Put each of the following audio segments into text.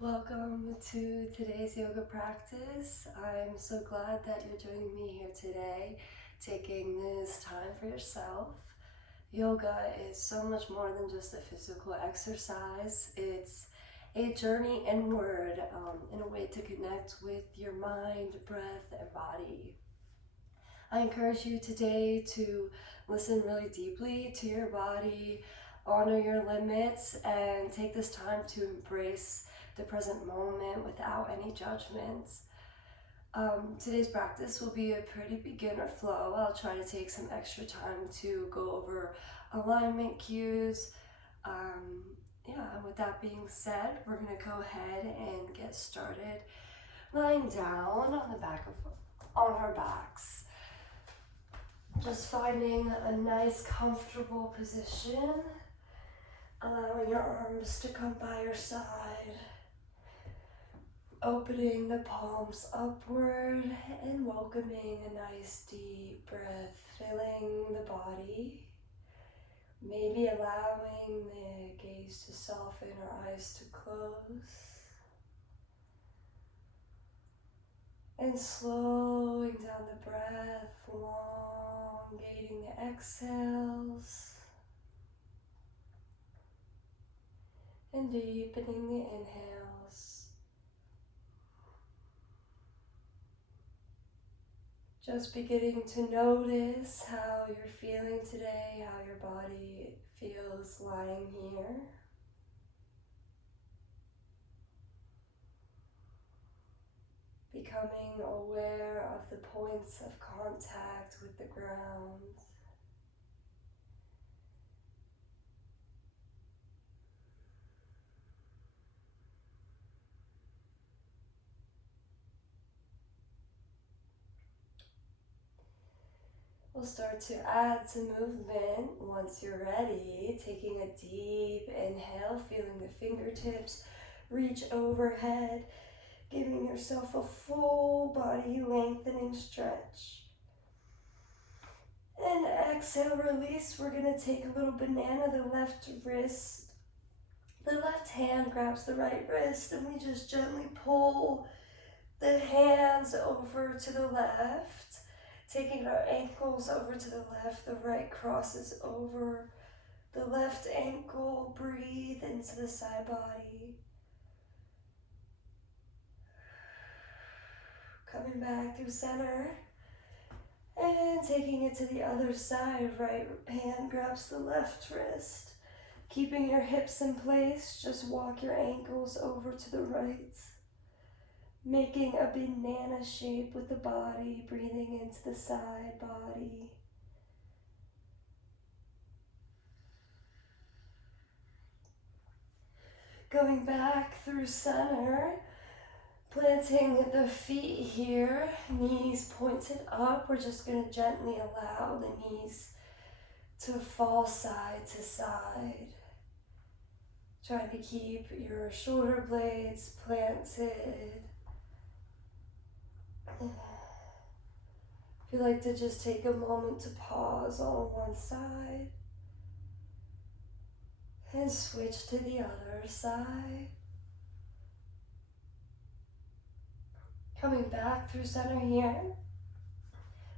Welcome to today's yoga practice. I'm so glad that you're joining me here today, taking this time for yourself. Yoga is so much more than just a physical exercise. It's a journey inward in a way to connect with your mind, breath, and body. I encourage you today to listen really deeply to your body, honor your limits, and take this time to embrace the present moment without any judgments. Today's practice will be a pretty beginner flow. I'll try to take some extra time to go over alignment cues. With that being said, we're going to go ahead and get started. Lying down on our backs. Just finding a nice, comfortable position, allowing your arms to come by your side, opening the palms upward and welcoming a nice deep breath, filling the body, maybe allowing the gaze to soften or eyes to close, and slowing down the breath, elongating the exhales, and deepening the inhales. Just beginning to notice how you're feeling today, how your body feels lying here. Becoming aware of the points of contact with the ground. We'll start to add some movement once you're ready, taking a deep inhale, feeling the fingertips reach overhead, giving yourself a full body lengthening stretch. And exhale, release. We're going to take a little banana, the left wrist. The left hand grabs the right wrist, and we just gently pull the hands over to the left, taking our ankles over to the left. The right crosses over the left ankle. Breathe into the side body. Coming back through center. And taking it to the other side. Right hand grabs the left wrist. Keeping your hips in place, just walk your ankles over to the right. Making a banana shape with the body, breathing into the side body. Going back through center, planting the feet here, knees pointed up. We're just going to gently allow the knees to fall side to side. Trying to keep your shoulder blades planted. If you like to just take a moment to pause on one side and switch to the other side. Coming back through center here.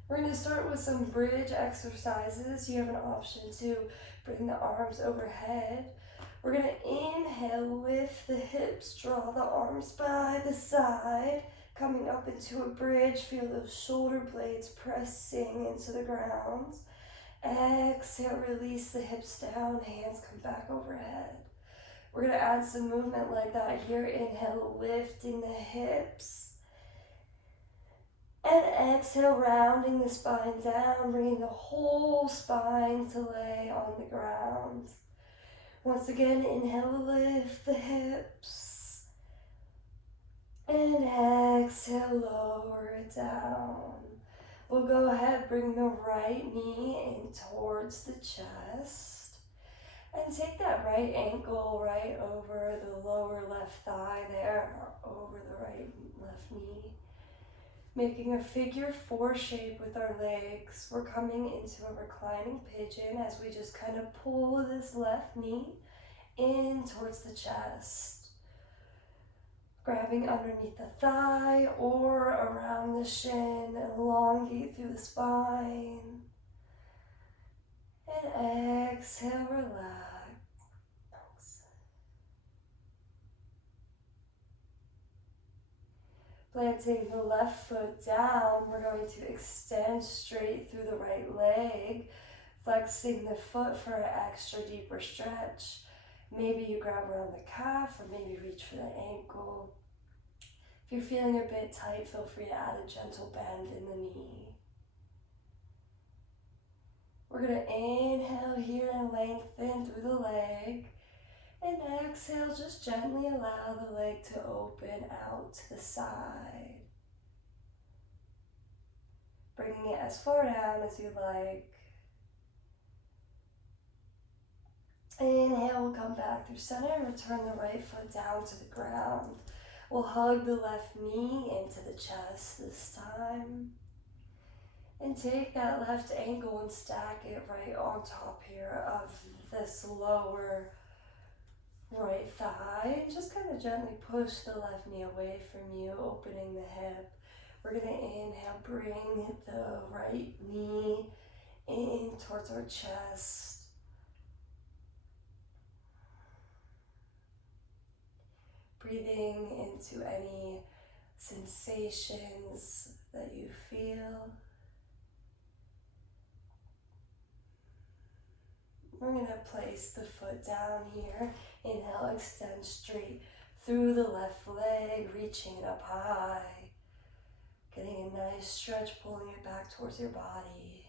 We're going to start with some bridge exercises. You have an option to bring the arms overhead. We're going to inhale, lift the hips, draw the arms by the side, coming up into a bridge. Feel those shoulder blades pressing into the ground. Exhale, release the hips down, hands come back overhead. We're going to add some movement like that here. Inhale, lifting the hips. And exhale, rounding the spine down, bringing the whole spine to lay on the ground. Once again, inhale, lift the hips. And exhale, lower it down. We'll go ahead, bring the right knee in towards the chest. And take that right ankle right over the lower left thigh there, or over the right left knee. Making a figure 4 shape with our legs. We're coming into a reclining pigeon as we just kind of pull this left knee in towards the chest. Grabbing underneath the thigh or around the shin, elongate through the spine. And exhale, relax. Planting the left foot down, we're going to extend straight through the right leg, flexing the foot for an extra deeper stretch. Maybe you grab around the calf or maybe reach for the ankle. If you're feeling a bit tight, feel free to add a gentle bend in the knee. We're going to inhale here and lengthen through the leg. And exhale, just gently allow the leg to open out to the side. Bringing it as far down as you like. Inhale, we'll come back through center and return the right foot down to the ground. We'll hug the left knee into the chest this time. And take that left ankle and stack it right on top here of this lower right thigh. And just kind of gently push the left knee away from you, opening the hip. We're going to inhale, bring the right knee in towards our chest. Breathing into any sensations that you feel. We're going to place the foot down here. Inhale, extend straight through the left leg, reaching it up high. Getting a nice stretch, pulling it back towards your body.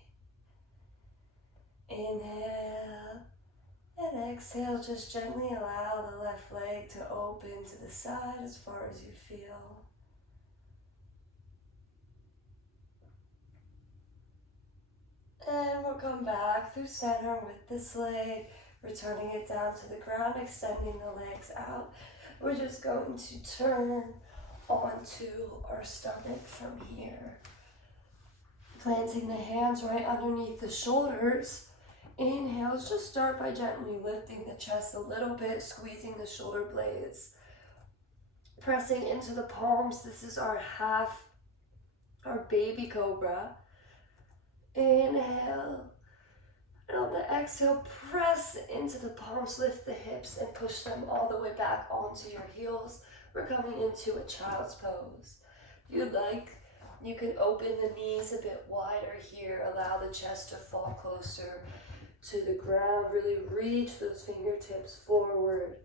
Inhale. And exhale, just gently allow the left leg to open to the side as far as you feel. And we'll come back through center with this leg, returning it down to the ground, extending the legs out. We're just going to turn onto our stomach from here. Planting the hands right underneath the shoulders. Inhale, just start by gently lifting the chest a little bit, squeezing the shoulder blades. Pressing into the palms, this is our baby cobra. Inhale, and on the exhale, press into the palms, lift the hips and push them all the way back onto your heels. We're coming into a child's pose. If you'd like, you can open the knees a bit wider here, allow the chest to fall closer to the ground, really reach those fingertips forward.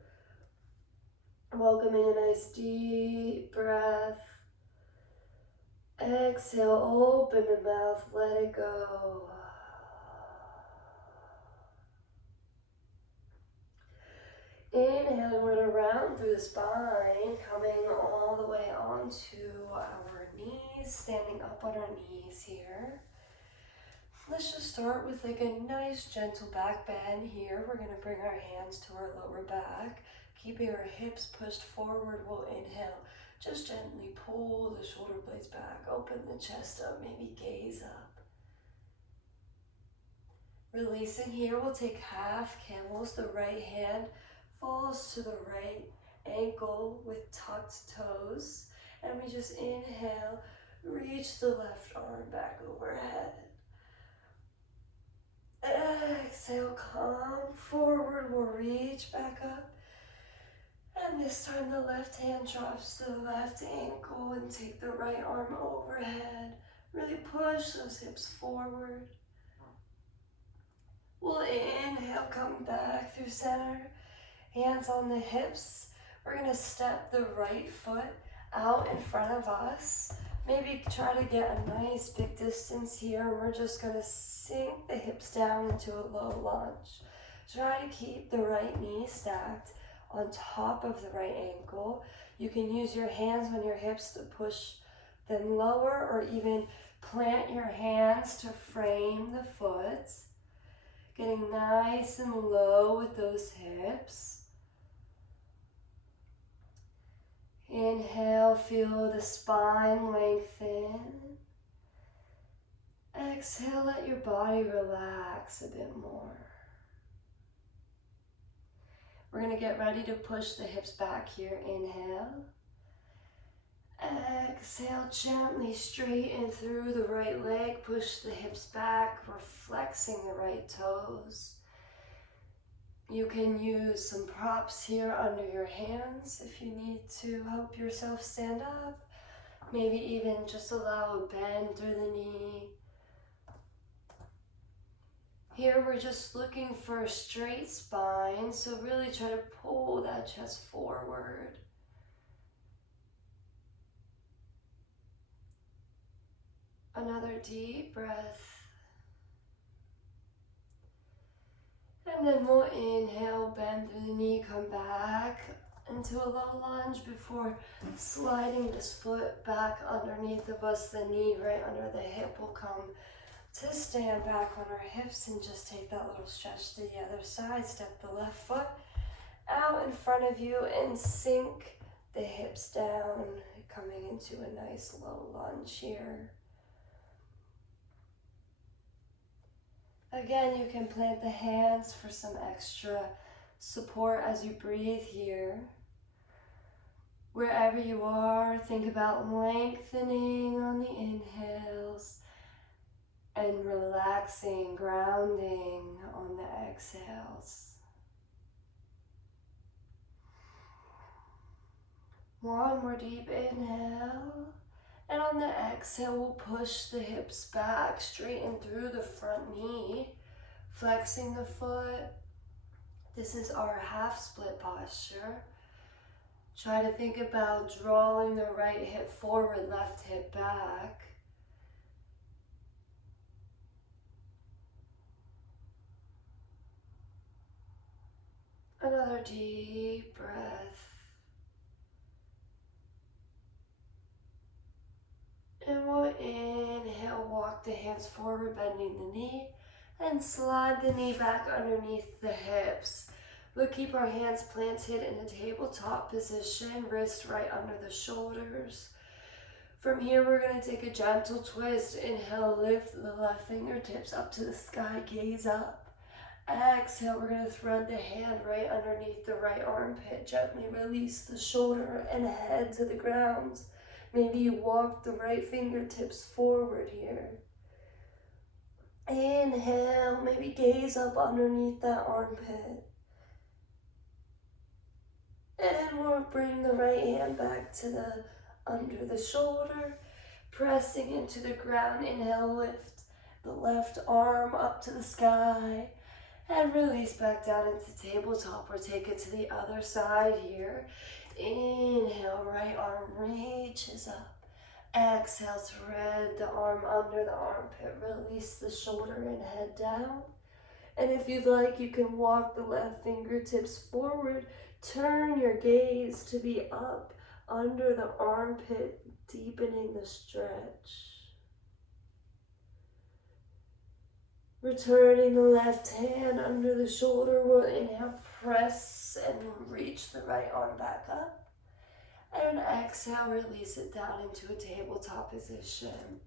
Welcoming a nice deep breath. Exhale, open the mouth, let it go. Inhale, run around through the spine, coming all the way onto our knees, standing up on our knees here. Let's just start with like a nice gentle back bend here. We're going to bring our hands to our lower back, keeping our hips pushed forward. We'll inhale, just gently pull the shoulder blades back, open the chest up, maybe gaze up. Releasing here, we'll take half camels. The right hand falls to the right ankle with tucked toes. And we just inhale, reach the left arm back overhead. Exhale, come forward, we'll reach back up. And this time the left hand drops to the left ankle and take the right arm overhead. Really push those hips forward. We'll inhale, come back through center. Hands on the hips. We're going to step the right foot out in front of us. Maybe try to get a nice big distance here. We're just going to sink the hips down into a low lunge. Try to keep the right knee stacked on top of the right ankle. You can use your hands on your hips to push them lower, or even plant your hands to frame the foot. Getting nice and low with those hips. Inhale, feel the spine lengthen. Exhale, let your body relax a bit more. We're going to get ready to push the hips back here. Inhale. Exhale, gently straighten through the right leg. Push the hips back, flexing the right toes. You can use some props here under your hands if you need to help yourself stand up. Maybe even just allow a bend through the knee. Here we're just looking for a straight spine, so really try to pull that chest forward. Another deep breath. And then we'll inhale, bend through the knee, come back into a low lunge before sliding this foot back underneath of us, the knee right under the hip. Will come to stand back on our hips and just take that little stretch to the other side. Step the left foot out in front of you and sink the hips down, coming into a nice low lunge here. Again, you can plant the hands for some extra support as you breathe here. Wherever you are, think about lengthening on the inhales and relaxing, grounding on the exhales. One more deep inhale. And on the exhale, we'll push the hips back, straighten through the front knee, flexing the foot. This is our half split posture. Try to think about drawing the right hip forward, left hip back. Another deep breath. And we'll inhale, walk the hands forward, bending the knee, and slide the knee back underneath the hips. We'll keep our hands planted in a tabletop position, wrist right under the shoulders. From here, we're going to take a gentle twist. Inhale, lift the left fingertips up to the sky, gaze up. Exhale, we're going to thread the hand right underneath the right armpit. Gently release the shoulder and head to the ground. Maybe you walk the right fingertips forward here. Inhale, maybe gaze up underneath that armpit. And we'll bring the right hand back to under the shoulder, pressing into the ground. Inhale, lift the left arm up to the sky. And release back down into tabletop, or take it to the other side here. Inhale, right arm reaches up. Exhale, thread the arm under the armpit. Release the shoulder and head down. And if you'd like, you can walk the left fingertips forward. Turn your gaze to be up under the armpit, deepening the stretch. Returning the left hand under the shoulder, we'll inhale, press and reach the right arm back up. And exhale, release it down into a tabletop position.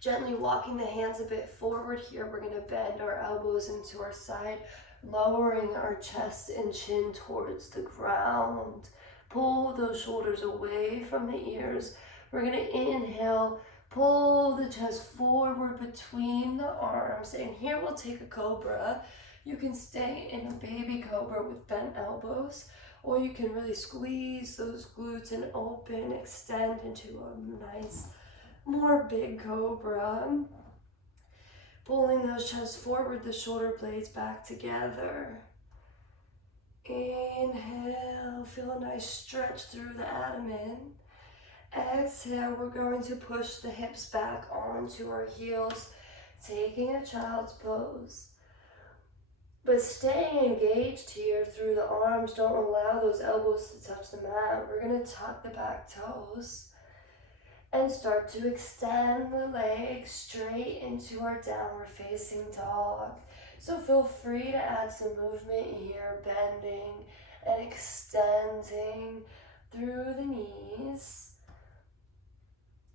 Gently walking the hands a bit forward here, we're going to bend our elbows into our side, lowering our chest and chin towards the ground. Pull those shoulders away from the ears. We're going to inhale, pull the chest forward between the arms, and here we'll take a cobra. You can stay in a baby cobra with bent elbows, or you can really squeeze those glutes and open, extend into a nice, more big cobra. Pulling those chests forward, the shoulder blades back together. Inhale, feel a nice stretch through the abdomen. Exhale, we're going to push the hips back onto our heels, taking a child's pose. But staying engaged here through the arms, don't allow those elbows to touch the mat. We're going to tuck the back toes and start to extend the legs straight into our downward facing dog. So feel free to add some movement here, bending and extending through the knees.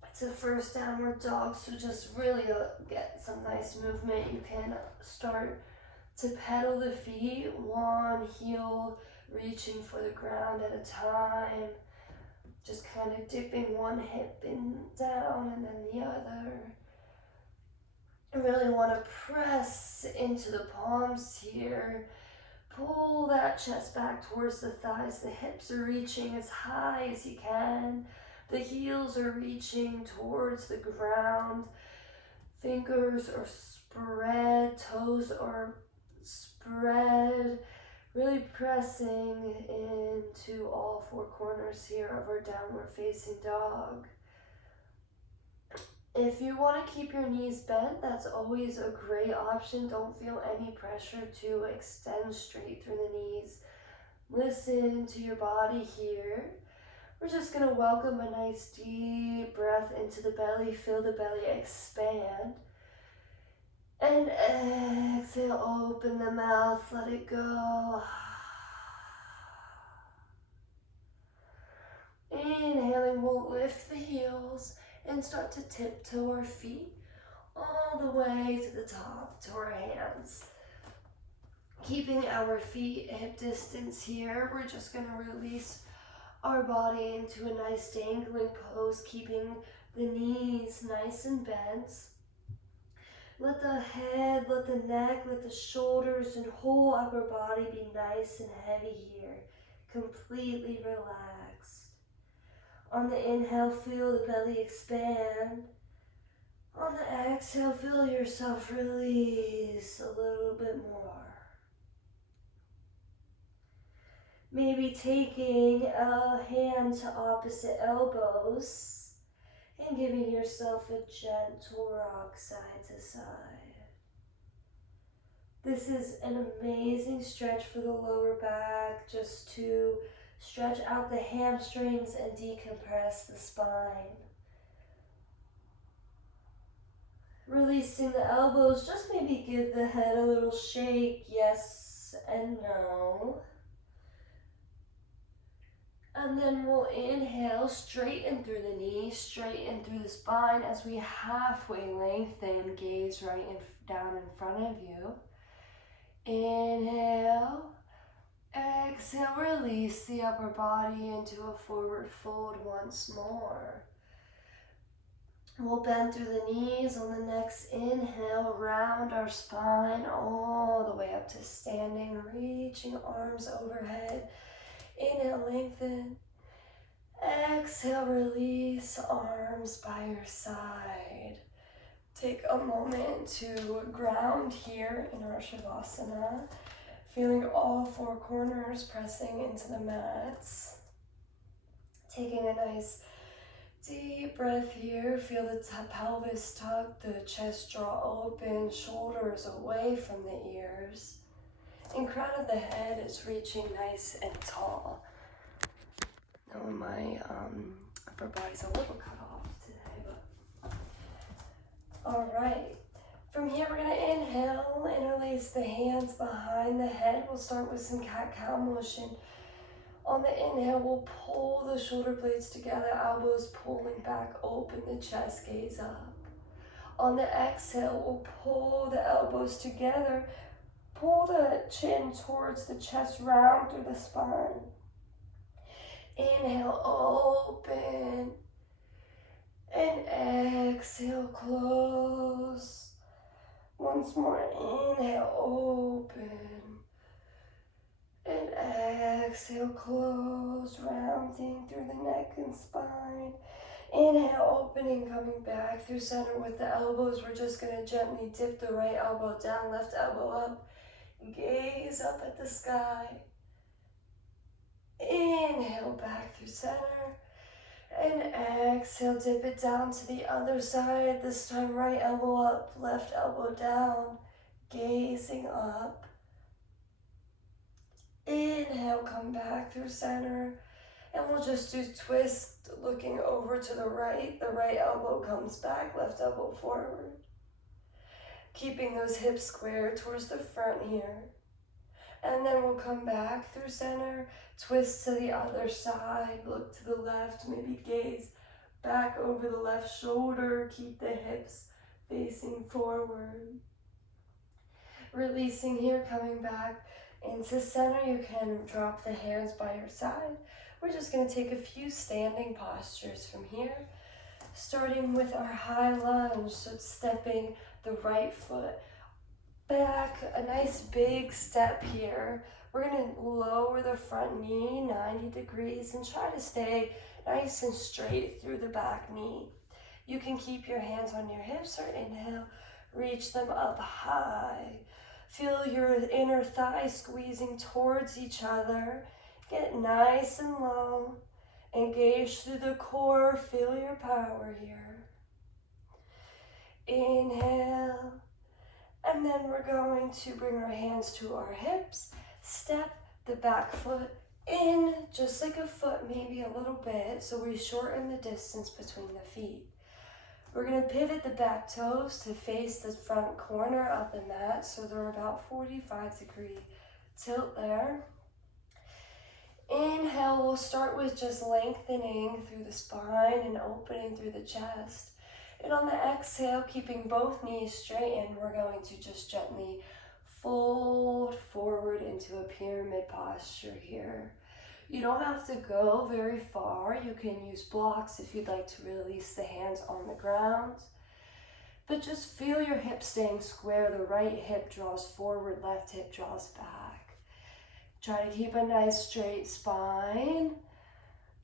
It's a first downward dog, so just really get some nice movement. You can start to pedal the feet, one heel reaching for the ground at a time. Just kind of dipping one hip in down and then the other. I really want to press into the palms here. Pull that chest back towards the thighs. The hips are reaching as high as you can. The heels are reaching towards the ground. Fingers are spread, toes are spread. Really pressing into all four corners here of our downward facing dog. If you want to keep your knees bent, that's always a great option. Don't feel any pressure to extend straight through the knees. Listen to your body here. We're just going to welcome a nice deep breath into the belly. Feel the belly expand. And exhale, open the mouth, let it go. Inhaling, we'll lift the heels and start to tiptoe our feet all the way to the top, to our hands. Keeping our feet hip distance here, we're just going to release our body into a nice dangling pose, keeping the knees nice and bent. Let the head, let the neck, let the shoulders and whole upper body be nice and heavy here, completely relaxed. On the inhale, feel the belly expand. On the exhale, feel yourself release a little bit more. Maybe taking a hand to opposite elbows and giving yourself a gentle rock side to side. This is an amazing stretch for the lower back, just to stretch out the hamstrings and decompress the spine. Releasing the elbows, just maybe give the head a little shake, yes and no. And then we'll inhale, straighten through the knees, straighten through the spine as we halfway lengthen, gaze right down in front of you. Inhale, exhale, release the upper body into a forward fold once more. We'll bend through the knees on the next inhale, round our spine all the way up to standing, reaching arms overhead. Inhale, lengthen. Exhale, release arms by your side. Take a moment to ground here in our Shavasana, feeling all four corners pressing into the mats. Taking a nice deep breath here. Feel the pelvis tuck, the chest draw open, shoulders away from the ears. And crown of the head is reaching nice and tall. Now my upper body's a little cut off today, but all right. From here, we're gonna inhale, interlace the hands behind the head. We'll start with some cat-cow motion. On the inhale, we'll pull the shoulder blades together, elbows pulling back, open the chest, gaze up. On the exhale, we'll pull the elbows together, pull the chin towards the chest, round through the spine. Inhale, open. And exhale, close. Once more, inhale, open. And exhale, close, rounding through the neck and spine. Inhale, opening, coming back through center with the elbows. We're just gonna gently dip the right elbow down, left elbow up. Gaze up at the sky. Inhale, back through center. And exhale, dip it down to the other side. This time, right elbow up, left elbow down. Gazing up. Inhale, come back through center. And we'll just do twist, looking over to the right. The right elbow comes back, left elbow forward. Keeping those hips square towards the front here. And then we'll come back through center, twist to the other side, look to the left, maybe gaze back over the left shoulder, keep the hips facing forward. Releasing here, coming back Into center, you can drop the hands by your side. We're just going to take a few standing postures from here, starting with our high lunge, so stepping the right foot back, a nice big step here. We're going to lower the front knee 90 degrees and try to stay nice and straight through the back knee. You can keep your hands on your hips or inhale, reach them up high. Feel your inner thighs squeezing towards each other. Get nice and low. Engage through the core. Feel your power here. Inhale. And then we're going to bring our hands to our hips. Step the back foot in, just like a foot, maybe a little bit, so we shorten the distance between the feet. We're going to pivot the back toes to face the front corner of the mat, so they're about 45-degree tilt there. Inhale, we'll start with just lengthening through the spine and opening through the chest. And on the exhale, keeping both knees straightened, we're going to just gently fold forward into a pyramid posture here. You don't have to go very far. You can use blocks if you'd like to release the hands on the ground. But just feel your hips staying square. The right hip draws forward, left hip draws back. Try to keep a nice straight spine.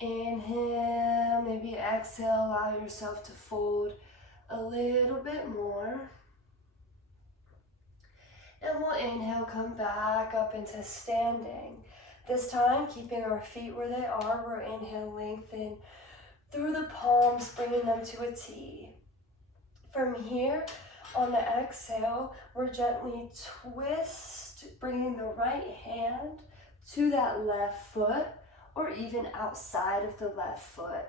Inhale, maybe exhale, allow yourself to fold a little bit more. And we'll inhale, come back up into standing. This time, keeping our feet where they are, we're inhale, lengthen through the palms, bringing them to a T. From here, on the exhale, we're gently twist, bringing the right hand to that left foot, or even outside of the left foot.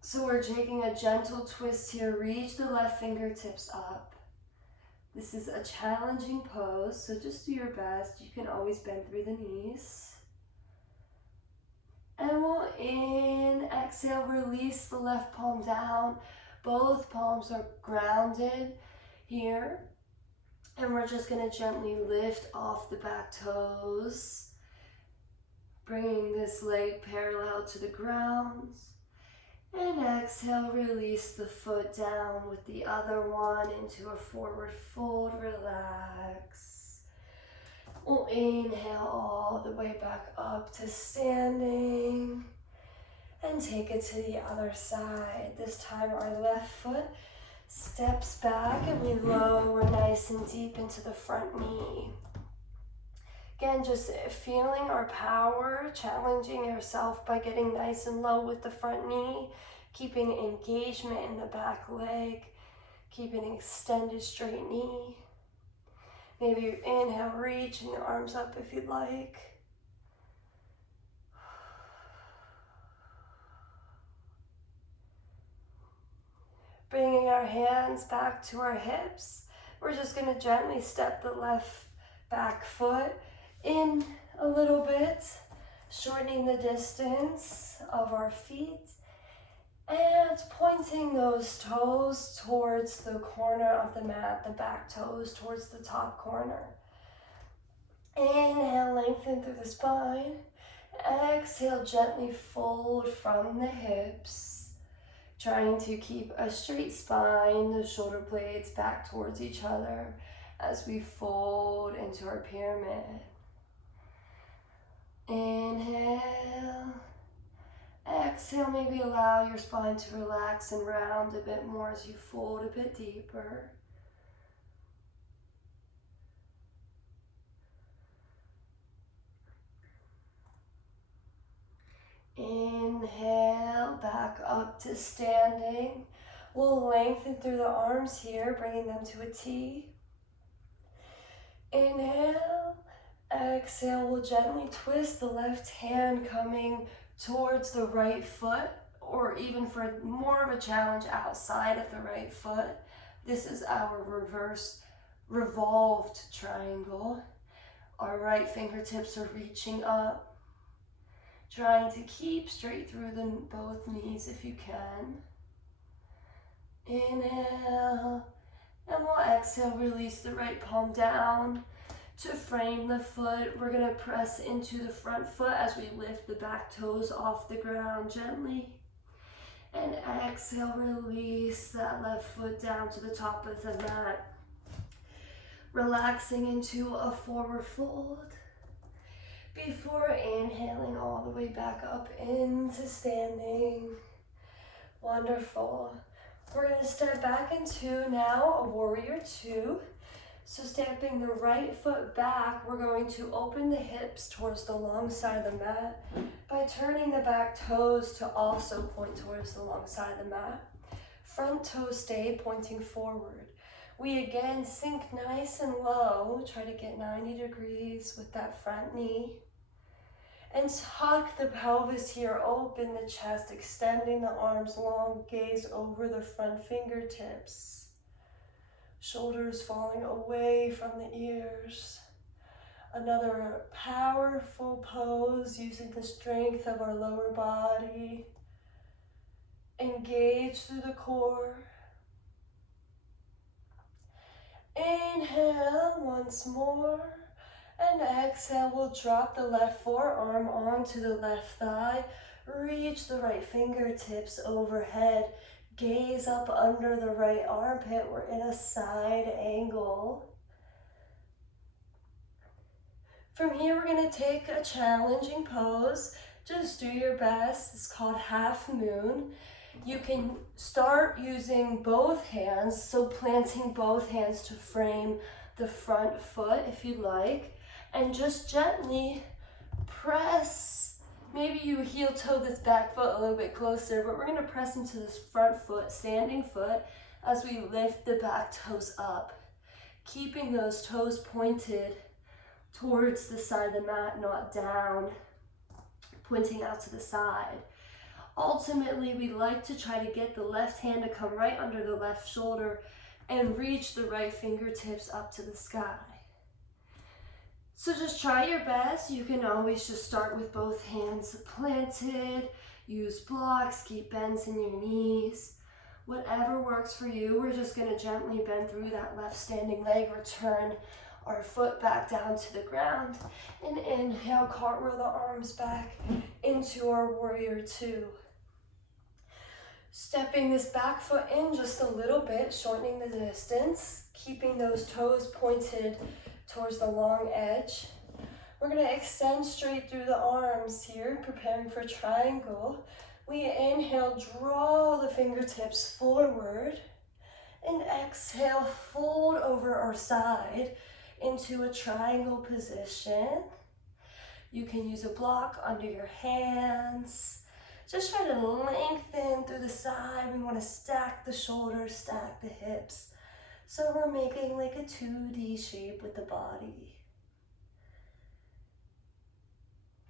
So we're taking a gentle twist here. Reach the left fingertips up. This is a challenging pose, so just do your best. You can always bend through the knees. And we'll exhale, release the left palm down. Both palms are grounded here. And we're just going to gently lift off the back toes, bringing this leg parallel to the ground. And exhale, release the foot down with the other one into a forward fold, relax. We'll inhale all the way back up to standing and take it to the other side. This time our left foot steps back and we lower nice and deep into the front knee. Again, just feeling our power, challenging yourself by getting nice and low with the front knee, keeping engagement in the back leg, keeping an extended straight knee. Maybe you inhale, reaching the arms up if you'd like. Bringing our hands back to our hips, we're just going to gently step the left back foot in a little bit, shortening the distance of our feet and pointing those toes towards the corner of the mat, the back toes towards the top corner. Inhale, lengthen through the spine. Exhale, gently fold from the hips, trying to keep a straight spine, the shoulder blades back towards each other as we fold into our pyramid. Inhale. Exhale, maybe allow your spine to relax and round a bit more as you fold a bit deeper. Inhale, back up to standing. We'll lengthen through the arms here, bringing them to a T. Inhale. Exhale, we'll gently twist the left hand coming towards the right foot, or even for more of a challenge outside of the right foot. This is our reverse revolved triangle. Our right fingertips are reaching up, trying to keep straight through both knees if you can. Inhale, and we'll exhale, release the right palm down To frame the foot, we're going to press into the front foot as we lift the back toes off the ground gently. And exhale, release that left foot down to the top of the mat. Relaxing into a forward fold before inhaling all the way back up into standing. Wonderful. We're going to step back into now a warrior two. So stepping the right foot back, we're going to open the hips towards the long side of the mat by turning the back toes to also point towards the long side of the mat. Front toes stay pointing forward. We again sink nice and low, try to get 90 degrees with that front knee. And tuck the pelvis here, open the chest, extending the arms long, gaze over the front fingertips. Shoulders falling away from the ears. Another powerful pose using the strength of our lower body. Engage through the core. Inhale once more. And exhale, we'll drop the left forearm onto the left thigh. Reach the right fingertips overhead. Gaze up under the right armpit. We're in a side angle. From here, we're going to take a challenging pose. Just do your best. It's called half moon. You can start using both hands, so planting both hands to frame the front foot if you like. And just gently press. Maybe you heel toe this back foot a little bit closer, but we're going to press into this front foot, standing foot, as we lift the back toes up. Keeping those toes pointed towards the side of the mat, not down, pointing out to the side. Ultimately, we like to try to get the left hand to come right under the left shoulder and reach the right fingertips up to the sky. So just try your best. You can always just start with both hands planted, use blocks, keep bends in your knees. Whatever works for you, we're just gonna gently bend through that left standing leg, return our foot back down to the ground, and inhale, cartwheel the arms back into our warrior two. Stepping this back foot in just a little bit, shortening the distance, keeping those toes pointed towards the long edge. We're going to extend straight through the arms here, preparing for triangle. We inhale, draw the fingertips forward, and exhale, fold over our side into a triangle position. You can use a block under your hands. Just try to lengthen through the side. We want to stack the shoulders, stack the hips. So we're making like a 2D shape with the body.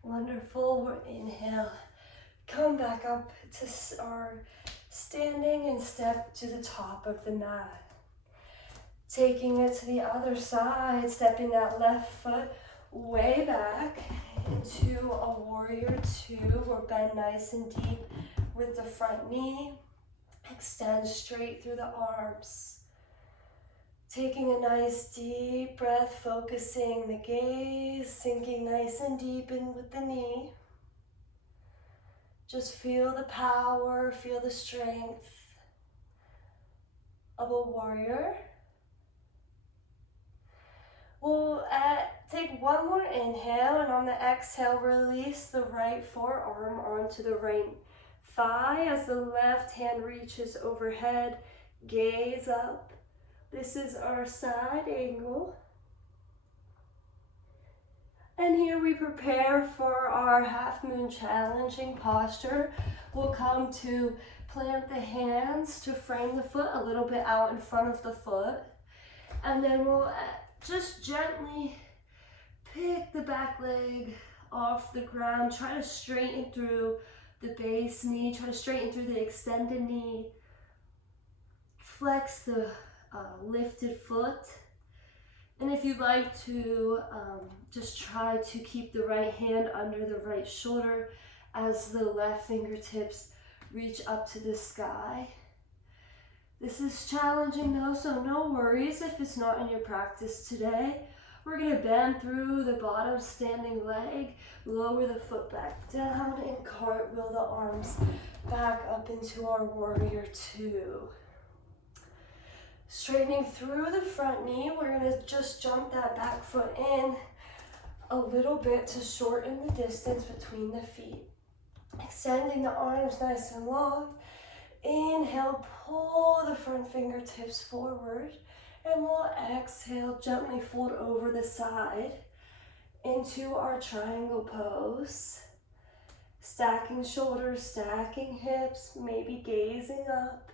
Wonderful. We're inhale. Come back up to our standing and step to the top of the mat. Taking it to the other side, stepping that left foot way back into a warrior two. We're bend nice and deep with the front knee. Extend straight through the arms. Taking a nice deep breath, focusing the gaze, sinking nice and deep in with the knee. Just feel the power, feel the strength of a warrior. We'll take one more inhale, and on the exhale, release the right forearm onto the right thigh as the left hand reaches overhead. Gaze up. This is our side angle. And here we prepare for our half moon challenging posture. We'll come to plant the hands to frame the foot a little bit out in front of the foot. And then we'll just gently pick the back leg off the ground. Try to straighten through the base knee. Try to straighten through the extended knee. Flex the lifted foot. And if you'd like to, just try to keep the right hand under the right shoulder as the left fingertips reach up to the sky. This is challenging though, so no worries if it's not in your practice today. We're going to bend through the bottom standing leg, lower the foot back down, and cartwheel the arms back up into our warrior two. Straightening through the front knee, we're going to just jump that back foot in a little bit to shorten the distance between the feet. Extending the arms nice and long. Inhale, pull the front fingertips forward, and we'll exhale, gently fold over the side into our triangle pose. Stacking shoulders, stacking hips, maybe gazing up.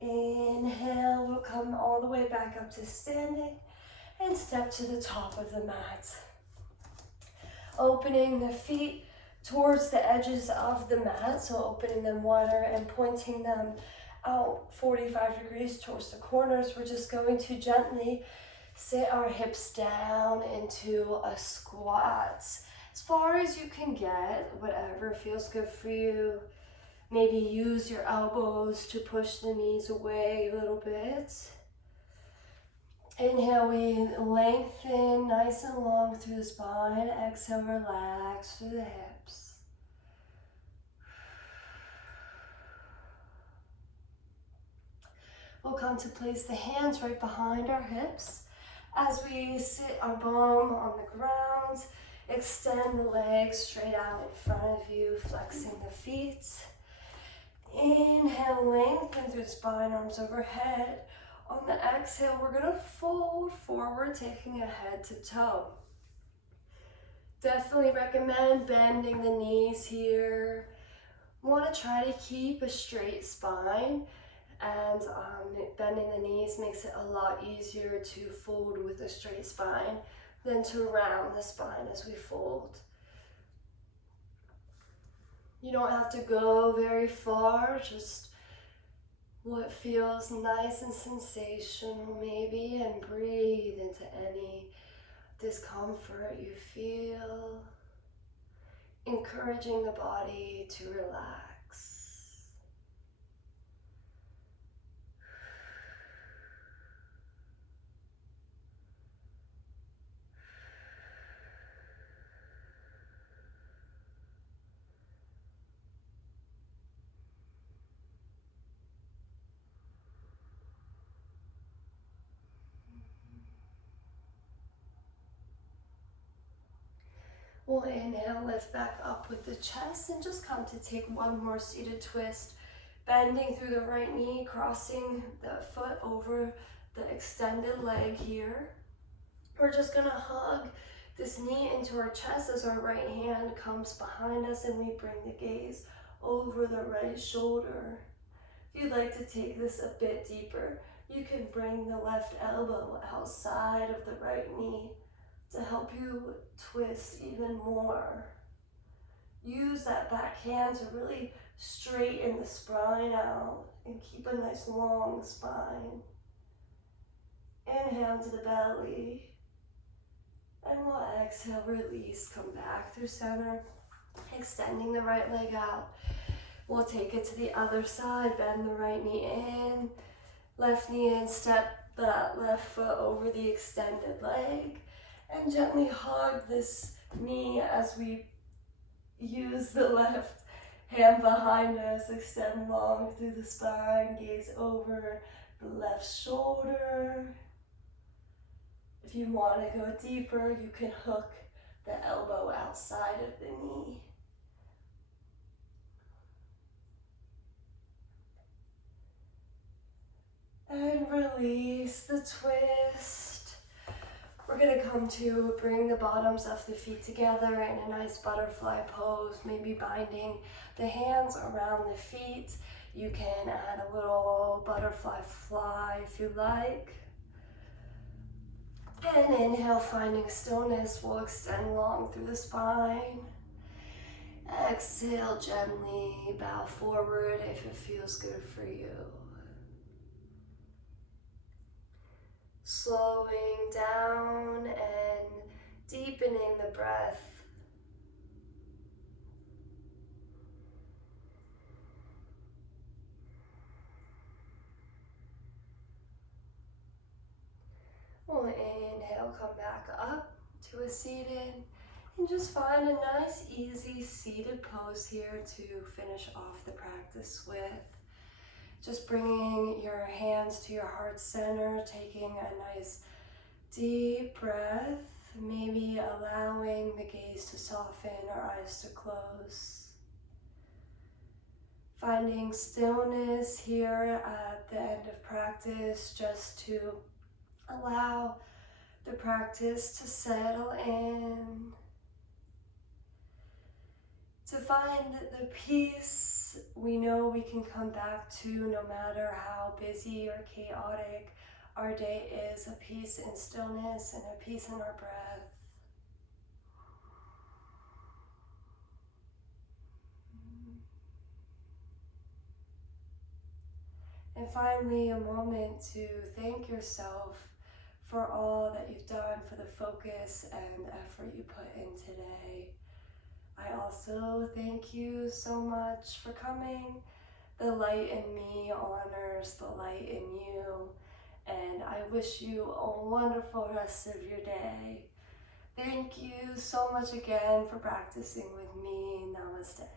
Inhale, we'll come all the way back up to standing and step to the top of the mat. Opening the feet towards the edges of the mat, so opening them wider and pointing them out 45 degrees towards the corners. We're just going to gently sit our hips down into a squat. As far as you can get, whatever feels good for you. Maybe use your elbows to push the knees away a little bit. Inhale, we lengthen nice and long through the spine. Exhale, relax through the hips. We'll come to place the hands right behind our hips. As we sit our bum on the ground, extend the legs straight out in front of you, flexing the feet. Inhale, lengthen through the spine, arms overhead. On the exhale, we're gonna fold forward, taking a head to toe. Definitely recommend bending the knees here. Want to try to keep a straight spine, and bending the knees makes it a lot easier to fold with a straight spine than to round the spine as we fold. You don't have to go very far, just what feels nice and sensational maybe, and breathe into any discomfort you feel, encouraging the body to relax. We'll inhale, lift back up with the chest, and just come to take one more seated twist. Bending through the right knee, crossing the foot over the extended leg here. We're just gonna hug this knee into our chest as our right hand comes behind us, and we bring the gaze over the right shoulder. If you'd like to take this a bit deeper, you can bring the left elbow outside of the right knee to help you twist even more. Use that back hand to really straighten the spine out and keep a nice long spine. Inhale to the belly, and we'll exhale, release, come back through center, extending the right leg out. We'll take it to the other side, bend the right knee in, left knee in, step that left foot over the extended leg, and gently hug this knee as we use the left hand behind us, extend long through the spine, gaze over the left shoulder. If you want to go deeper, you can hook the elbow outside of the knee. And release the twist. We're going to come to bring the bottoms of the feet together in a nice butterfly pose, maybe binding the hands around the feet. You can add a little butterfly fly if you like. And inhale, finding stillness, we'll extend long through the spine. Exhale, gently bow forward if it feels good for you. Slowing down and deepening the breath. exhale, come back up to a seated, and just find a nice, easy seated pose here to finish off the practice with. Just bringing your hands to your heart center, taking a nice deep breath, maybe allowing the gaze to soften or eyes to close. Finding stillness here at the end of practice, just to allow the practice to settle in, to find the peace we know we can come back to no matter how busy or chaotic our day is, a peace in stillness and a peace in our breath. And finally, a moment to thank yourself for all that you've done, for the focus and effort you put in today. I also thank you so much for coming. The light in me honors the light in you, and I wish you a wonderful rest of your day. Thank you so much again for practicing with me. Namaste.